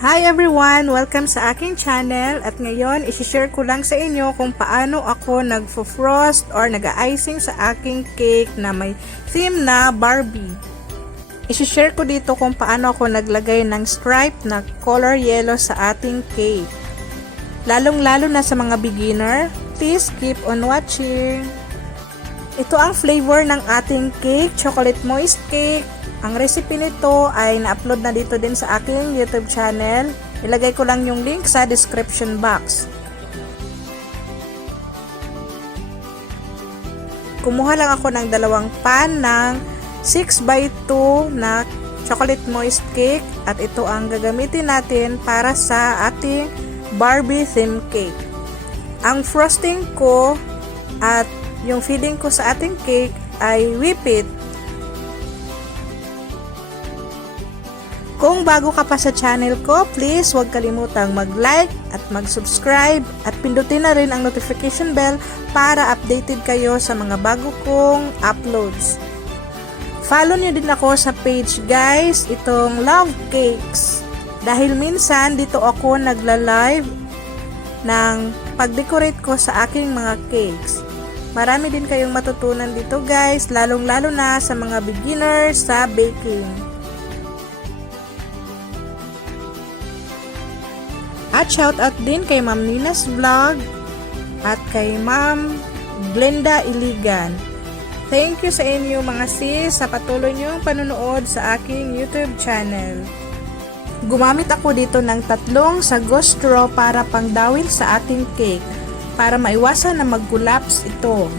Hi everyone! Welcome sa aking channel at ngayon isi-share ko lang sa inyo kung paano ako nagfo-frost or nag-icing sa aking cake na may theme na Barbie. Isi-share ko dito kung paano ako naglagay ng stripe na color yellow sa ating cake. Lalong-lalo na sa mga beginner, please keep on watching. Ito ang flavor ng ating cake, chocolate moist cake. Ang recipe nito ay na-upload na dito din sa aking YouTube channel. Ilagay ko lang yung link sa description box. Kumuha lang ako ng dalawang pan ng 6x2 na chocolate moist cake at ito ang gagamitin natin para sa ating Barbie theme cake. Ang frosting ko at yung filling ko sa ating cake ay whipped. Kung bago ka pa sa channel ko, please huwag kalimutang mag-like at mag-subscribe at pindutin na rin ang notification bell para updated kayo sa mga bago kong uploads. Follow nyo din ako sa page guys, itong Love Cakes. Dahil minsan dito ako nagla-live ng pag-decorate ko sa aking mga cakes. Marami din kayong matutunan dito guys, lalong-lalo na sa mga beginners sa baking. At shoutout din kay Ma'am Nina's Vlog at kay Ma'am Glenda Iligan. Thank you sa inyo mga sis sa patuloy niyong panunood sa aking YouTube channel. Gumamit ako dito ng 3 sagos straw para pangdawil sa ating cake para maiwasan na mag-collapse ito.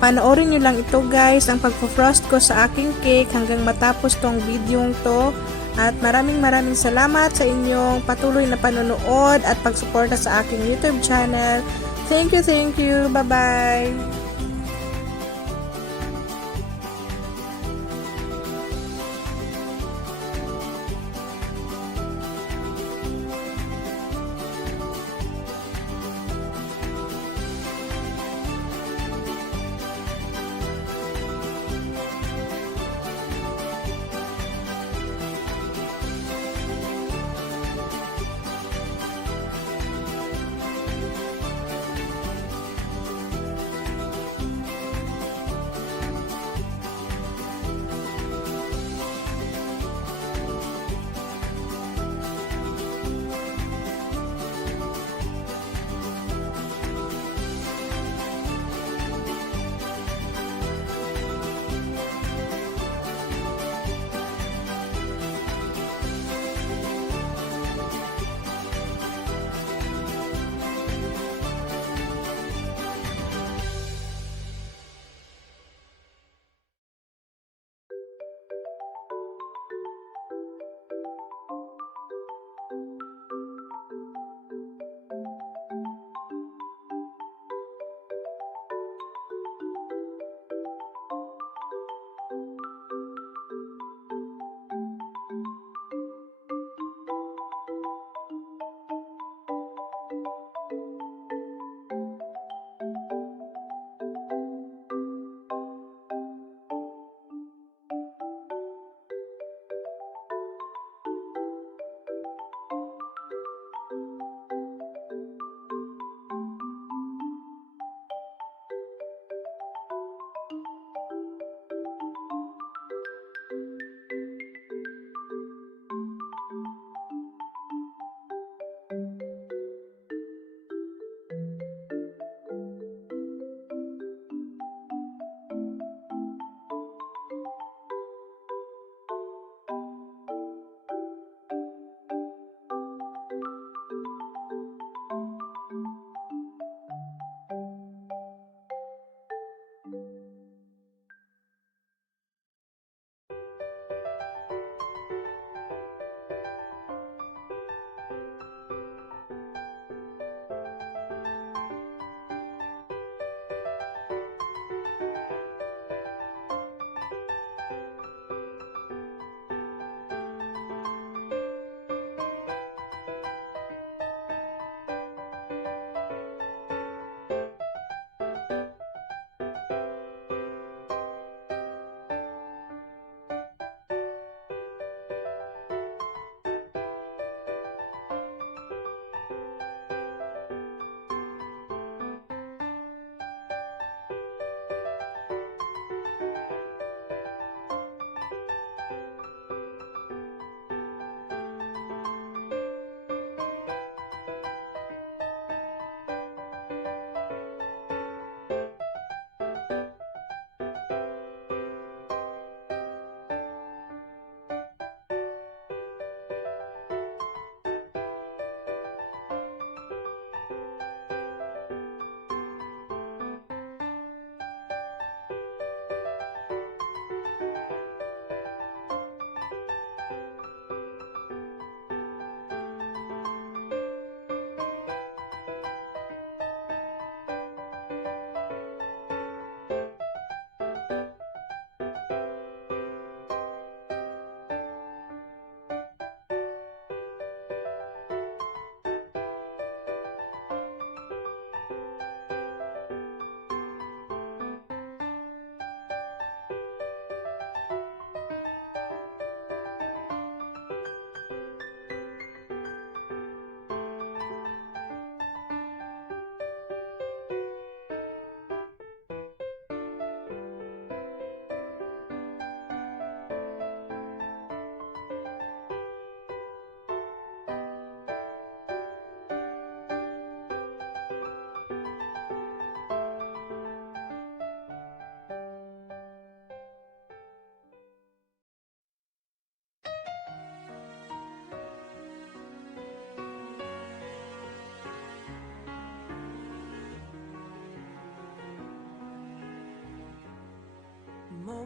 Panoorin nyo lang ito guys ang pagpo-frost ko sa aking cake hanggang matapos tong video to. At maraming salamat sa inyong patuloy na panonood at pagsuporta sa aking YouTube channel. Thank you. Bye-bye.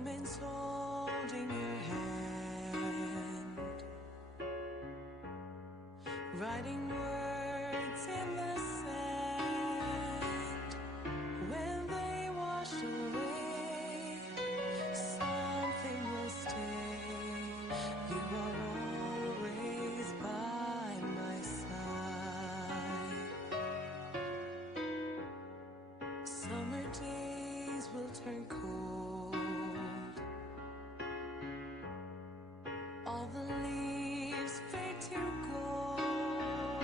moments holding your hand, writing words in the sand. When they wash away, something will stay. You are always by my side. Summer days will turn cold, all the leaves fade to gold.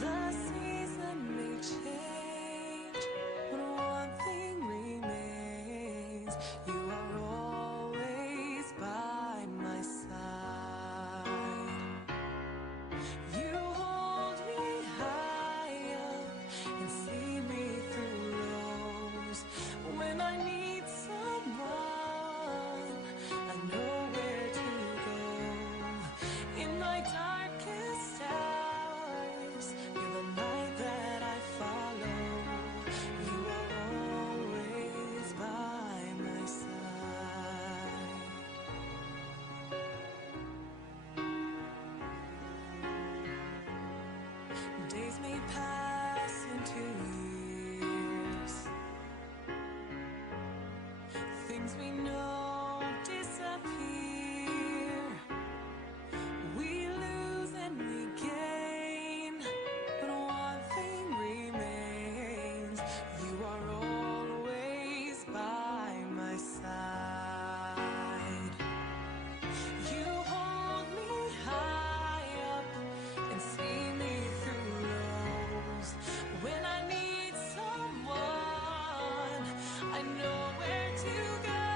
The season may change, but one thing remains. You are always by my side. You hold me high up and see me through lows. When I need someone, I know where to go. In my darkest hours, you're the light that I follow. You are always by my side. Days may pass into years, things we know disappear. We lose and we gain, but one thing remains. You are always by my side. You hold me high up and see me through lows. When I need someone, I know where to go.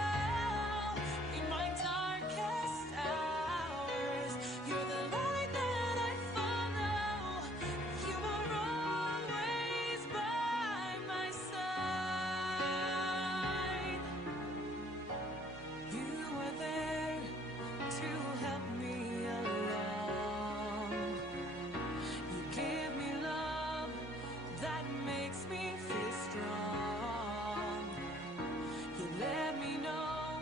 In my darkest hours, you're the light that I follow. You are always by my side. You are there to help me along. You give me love that makes me feel strong. You let me know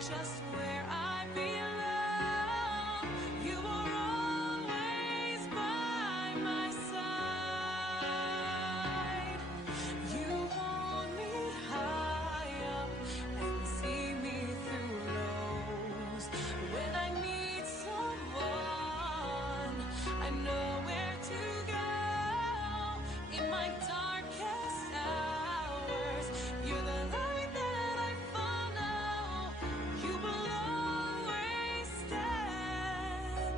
just where I belong. You are always by my side. You hold me high up and see me through lows. When I need someone, I know where to go. In my darkest hours, you're the light that I follow. You will always stand.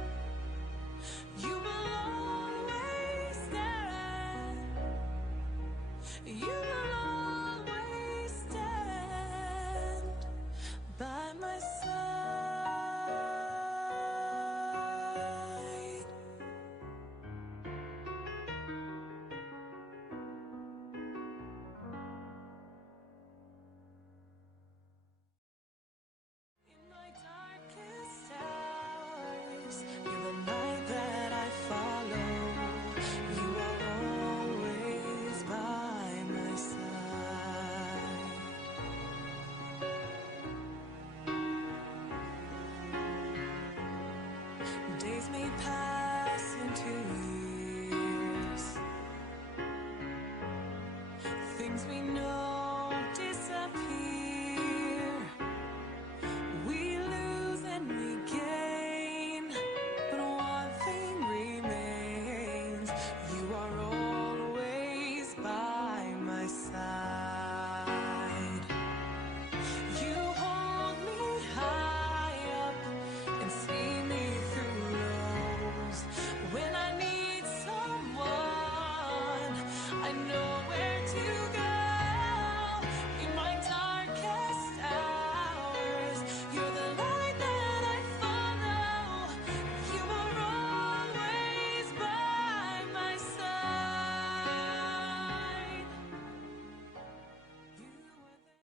You will always stand. You will always stand by my side. In my darkest hours, you're the light that I follow. You are always by my side. Days may pass into years, things we know